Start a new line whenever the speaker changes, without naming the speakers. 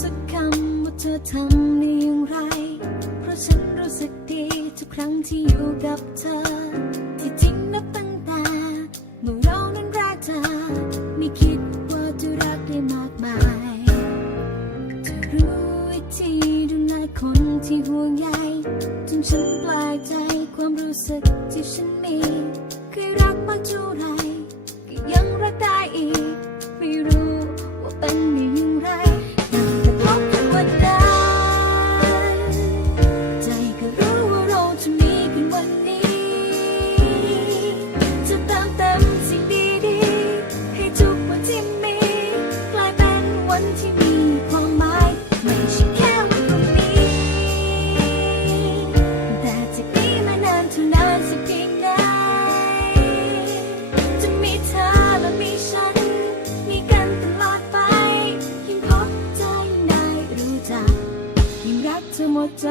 สักคำว่าเธอทำได้อย่างไร เพราะฉันรู้สึกดีทุกครั้งที่อยู่กับเธอ ที่จริงนับตั้งแต่เมื่อเรานั้นรักเธอ ไม่คิดว่าจะรักได้มากมายเธอรู้วิธีดูแลคนที่ห่วงใยจนฉันปลกใจความรู้สึกที่ฉันมี จะหมดใจ